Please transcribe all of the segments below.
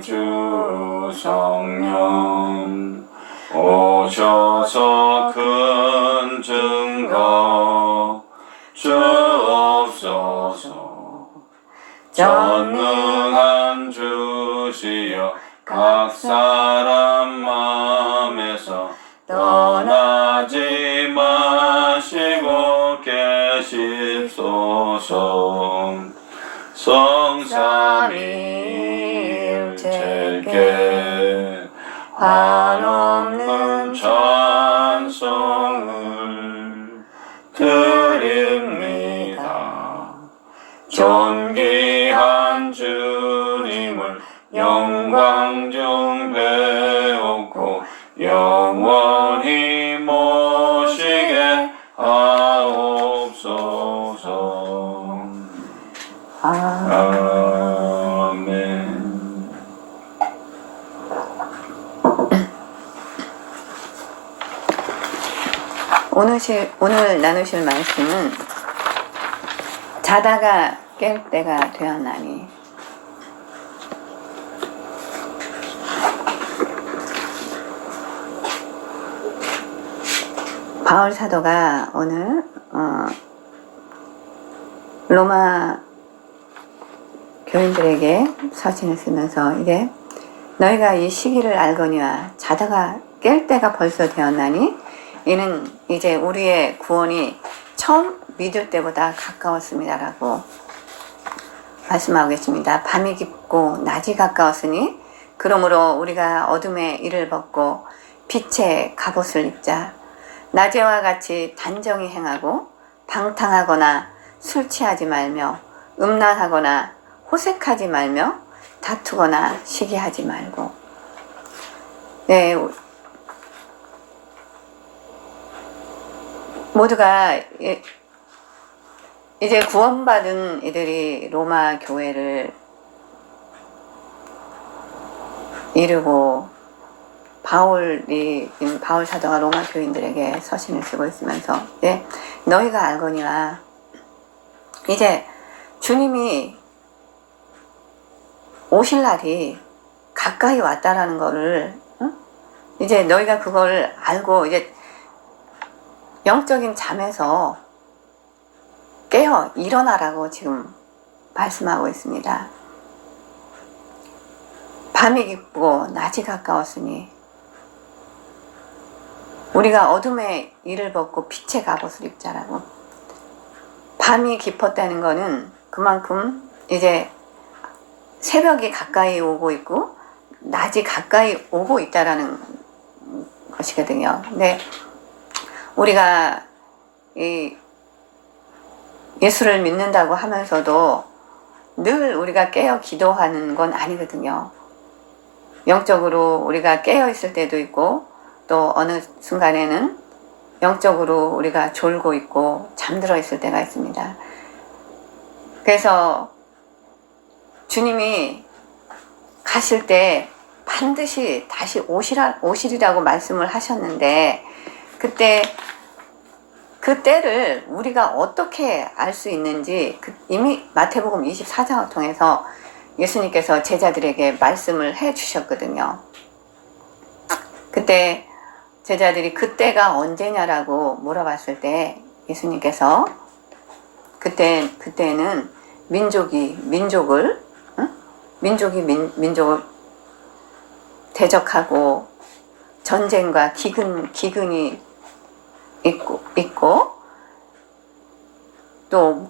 주 성령 오셔서 큰 증거 주옵소서. 전능한 주시여 각 사람 마음에서 떠나지 마시고 계십소서. 성삼위일체께 한없는 찬송을 드립니다. 존귀한 주님을 영광 중 배웠고 영원히 모시게 하옵소서. 아멘. 오늘 나누실 말씀은 자다가 깰 때가 되었나니. 바울 사도가 오늘 로마 교인들에게 서신을 쓰면서 이게 너희가 이 시기를 알거니와 자다가 깰 때가 벌써 되었나니 이는 이제 우리의 구원이 처음 믿을 때보다 가까웠습니다 라고 말씀하고 계십니다. 밤이 깊고 낮이 가까웠으니 그러므로 우리가 어둠의 이를 벗고 빛의 갑옷을 입자. 낮에와 같이 단정히 행하고 방탕하거나 술 취하지 말며 음란하거나 호색하지 말며 다투거나 시기하지 말고. 네, 모두가 이제 구원받은 이들이 로마 교회를 이루고 바울 사도가 로마 교인들에게 서신을 쓰고 있으면서 너희가 알거니와 이제 주님이 오실 날이 가까이 왔다라는 거를 이제 너희가 그걸 알고 이제 영적인 잠에서 깨어 일어나라고 지금 말씀하고 있습니다. 밤이 깊고 낮이 가까웠으니 우리가 어둠의 이를 벗고 빛의 갑옷을 입자라고. 밤이 깊었다는 거는 그만큼 이제 새벽이 가까이 오고 있고 낮이 가까이 오고 있다라는 것이거든요. 근데 우리가 이 예수를 믿는다고 하면서도 늘 우리가 깨어 기도하는 건 아니거든요. 영적으로 우리가 깨어 있을 때도 있고 또 어느 순간에는 영적으로 우리가 졸고 있고 잠들어 있을 때가 있습니다. 그래서 주님이 가실 때 반드시 다시 오시리라고 말씀을 하셨는데 그 때를 우리가 어떻게 알 수 있는지 이미 마태복음 24장을 통해서 예수님께서 제자들에게 말씀을 해 주셨거든요. 그때 제자들이 그때가 언제냐라고 물어봤을 때 예수님께서 그때는 민족이 민족을 대적하고 전쟁과 기근이 있고 또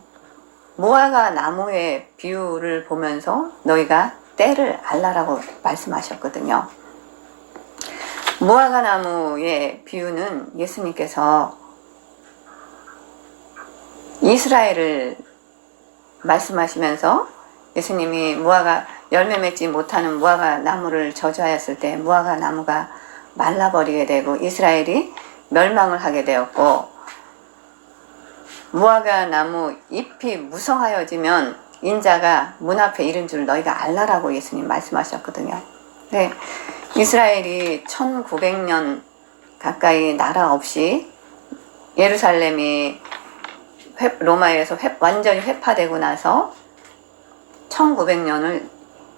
무화과 나무의 비유를 보면서 너희가 때를 알라라고 말씀하셨거든요. 무화과 나무의 비유는 예수님께서 이스라엘을 말씀하시면서 예수님이 열매 맺지 못하는 무화과 나무를 저주하였을 때 무화과 나무가 말라버리게 되고 이스라엘이 멸망을 하게 되었고, 무화과 나무 잎이 무성하여지면 인자가 문 앞에 이른 줄 너희가 알라라고 예수님 말씀하셨거든요. 네, 이스라엘이 1900년 가까이 나라 없이 예루살렘이 로마에서 완전히 회파되고 나서 1900년을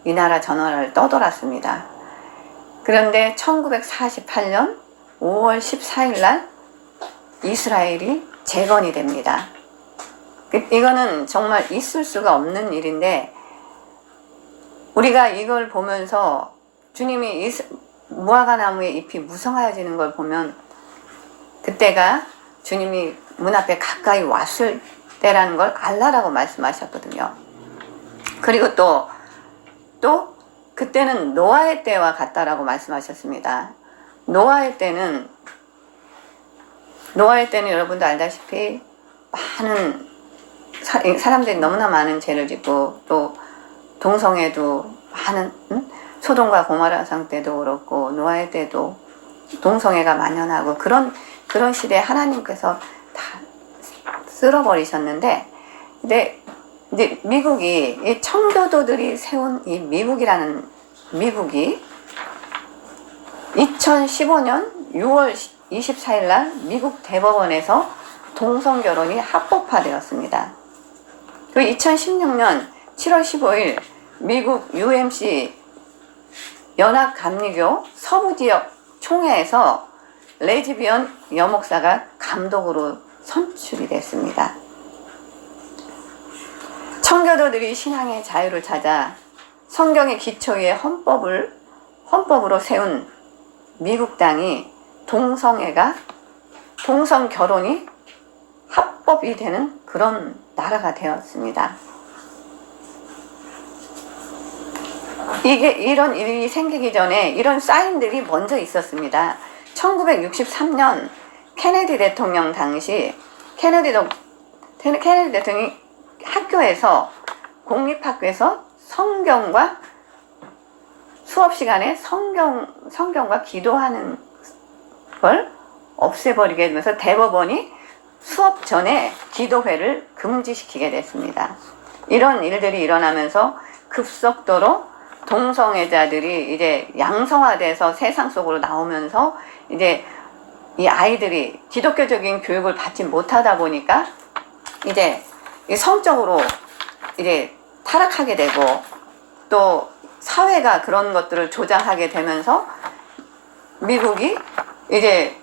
이 나라 저 나라를 떠돌았습니다. 그런데 1948년 5월 14일 날 이스라엘이 재건이 됩니다. 이거는 정말 있을 수가 없는 일인데 우리가 이걸 보면서 주님이 무화과 나무의 잎이 무성하여지는 걸 보면 그때가 주님이 문 앞에 가까이 왔을 때라는 걸 알라라고 말씀하셨거든요. 그리고 또 그때는 노아의 때와 같다라고 말씀하셨습니다. 노아의 때는 여러분도 알다시피 많은 사람들이 너무나 많은 죄를 짓고 또 동성애도 많은 소돔과 고모라상 때도 그렇고 노아의 때도 동성애가 만연하고 그런 시대에 하나님께서 다 쓸어버리셨는데 근데 이제 미국이 이 청교도들이 세운 이 미국이 2015년 6월 24일 날 미국 대법원에서 동성결혼이 합법화되었습니다. 그 2016년 7월 15일 미국 UMC 연합감리교 서부지역 총회에서 레즈비언 여목사가 감독으로 선출이 됐습니다. 청교도들이 신앙의 자유를 찾아 성경의 기초에 헌법으로 세운 미국 땅이 동성 결혼이 합법이 되는 그런 나라가 되었습니다. 이런 일이 생기기 전에 이런 사인들이 먼저 있었습니다. 1963년 케네디 대통령 당시 케네디 대통령이 공립학교에서 성경과 수업 시간에 성경과 기도하는 걸 없애버리게 되면서 대법원이 수업 전에 기도회를 금지시키게 됐습니다. 이런 일들이 일어나면서 급속도로 동성애자들이 이제 양성화돼서 세상 속으로 나오면서 이제 이 아이들이 기독교적인 교육을 받지 못하다 보니까 이제 성적으로 이제 타락하게 되고 또 사회가 그런 것들을 조장하게 되면서 미국이 이제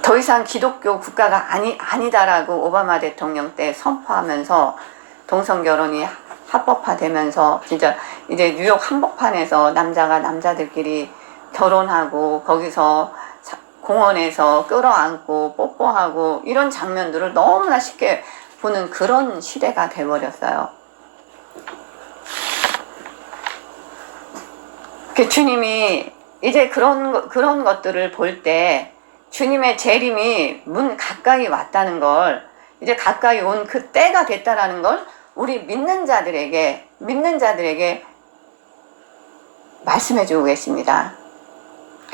더 이상 기독교 국가가 아니다라고 오바마 대통령 때 선포하면서 동성결혼이 합법화되면서 진짜 이제 뉴욕 한복판에서 남자가 남자들끼리 결혼하고 거기서 공원에서 끌어안고 뽀뽀하고 이런 장면들을 너무나 쉽게 보는 그런 시대가 돼버렸어요. 주님이 이제 그런 것들을 볼 때 주님의 재림이 문 가까이 왔다는 걸 이제 가까이 온 그 때가 됐다라는 걸 우리 믿는 자들에게 말씀해주고 계십니다.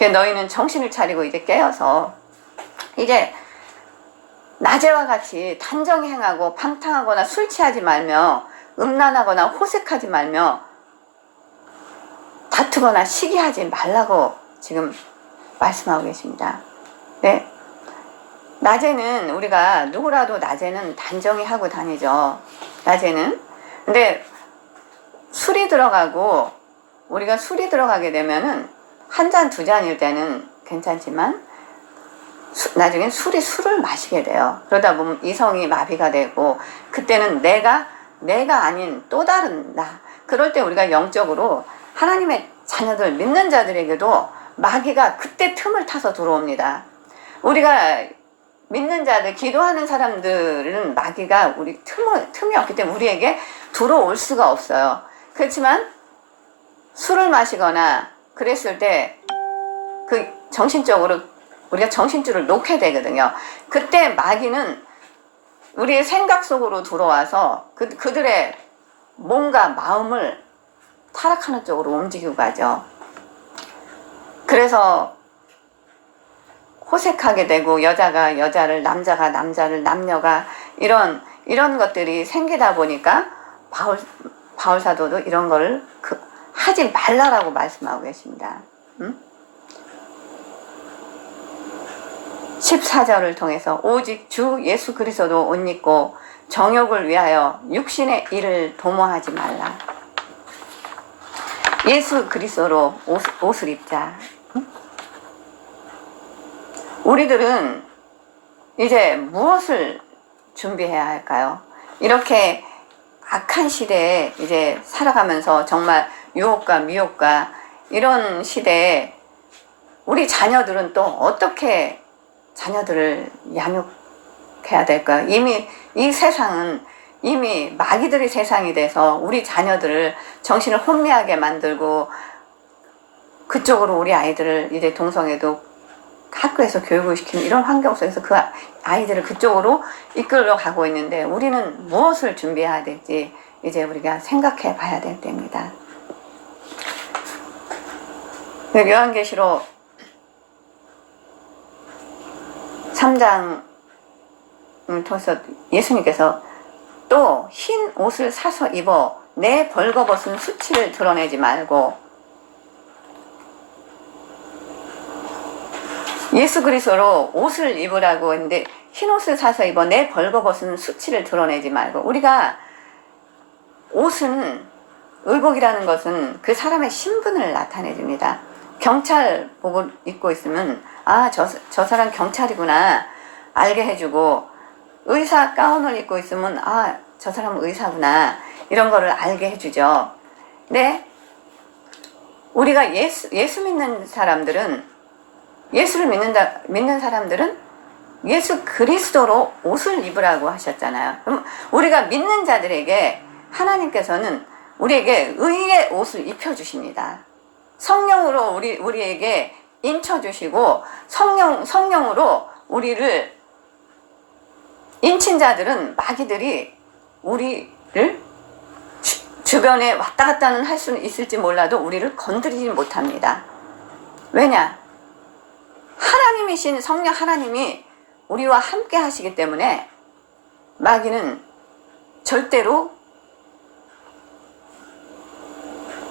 너희는 정신을 차리고 이제 깨어서 이제 낮에와 같이 단정 행하고 방탕하거나 술 취하지 말며 음란하거나 호색하지 말며 다투거나 시기하지 말라고 지금 말씀하고 계십니다. 네. 낮에는 우리가 누구라도 낮에는 단정히 하고 다니죠. 낮에는. 근데 우리가 술이 들어가게 되면은 한 잔, 두 잔일 때는 괜찮지만 나중엔 술을 마시게 돼요. 그러다 보면 이성이 마비가 되고 그때는 내가 아닌 또 다른 나. 그럴 때 우리가 영적으로 하나님의 자녀들, 믿는 자들에게도 마귀가 그때 틈을 타서 들어옵니다. 우리가 믿는 자들, 기도하는 사람들은 마귀가 우리 틈이 없기 때문에 우리에게 들어올 수가 없어요. 그렇지만 술을 마시거나 그랬을 때 그 정신적으로 우리가 정신줄을 놓게 되거든요. 그때 마귀는 우리의 생각 속으로 들어와서 그들의 몸과 마음을 타락하는 쪽으로 움직이고 가죠. 그래서 호색하게 되고 여자가 여자를, 남자가 남자를, 남녀가 이런 것들이 생기다 보니까 바울 사도도 이런 걸 하지 말라라고 말씀하고 계십니다. 14절을 통해서 오직 주 예수 그리스도 옷 입고 정욕을 위하여 육신의 일을 도모하지 말라. 예수 그리스도로 옷을 입자. 우리들은 이제 무엇을 준비해야 할까요? 이렇게 악한 시대에 이제 살아가면서 정말 유혹과 미혹과 이런 시대에 우리 자녀들은 또 어떻게 자녀들을 양육해야 될까요? 이미 이 세상은 이미 마귀들의 세상이 돼서 우리 자녀들을 정신을 혼미하게 만들고 그쪽으로 우리 아이들을 이제 동성애도 학교에서 교육을 시키는 이런 환경 속에서 그 아이들을 그쪽으로 이끌어 가고 있는데 우리는 무엇을 준비해야 될지 이제 우리가 생각해 봐야 될 때입니다. 요한계시록 3장을 통해서 예수님께서 또 흰 옷을 사서 입어 내 벌거벗은 수치를 드러내지 말고 예수 그리스도로 옷을 입으라고 했는데 흰 옷을 사서 입어 내 벌거벗은 수치를 드러내지 말고 우리가 옷은 의복이라는 것은 그 사람의 신분을 나타내줍니다. 경찰복을 입고 있으면 아, 저 사람 경찰이구나 알게 해주고 의사 가운을 입고 있으면 아, 저 사람은 의사구나 이런 거를 알게 해주죠. 근데 우리가 예수 믿는 사람들은 예수를 믿는 사람들은 예수 그리스도로 옷을 입으라고 하셨잖아요. 그럼 우리가 믿는 자들에게 하나님께서는 우리에게 의의 옷을 입혀주십니다. 성령으로 우리에게 인쳐주시고 성령으로 우리를 인친 자들은 마귀들이 우리를 주변에 왔다 갔다는 할 수는 있을지 몰라도 우리를 건드리지 못합니다. 왜냐? 하나님이신 성령 하나님이 우리와 함께 하시기 때문에 마귀는 절대로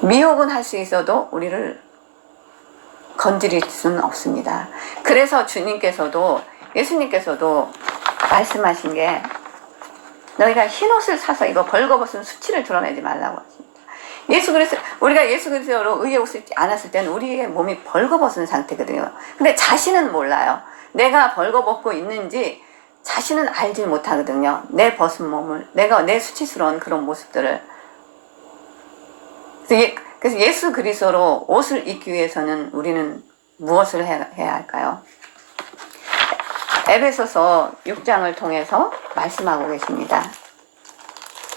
미혹은 할 수 있어도 우리를 건드릴 수는 없습니다. 그래서 예수님께서도 말씀하신 게 너희가 흰옷을 사서 입어 벌거벗은 수치를 드러내지 말라고 하십니다. 우리가 예수 그리스도로 의의 옷을 입지 않았을 때는 우리의 몸이 벌거벗은 상태거든요. 근데 자신은 몰라요. 내가 벌거벗고 있는지 자신은 알지 못하거든요. 내 벗은 몸을, 내 수치스러운 그런 모습들을. 그래서 예수 그리스도로 옷을 입기 위해서는 우리는 무엇을 해야 할까요? 에베소서 6장을 통해서 말씀하고 계십니다.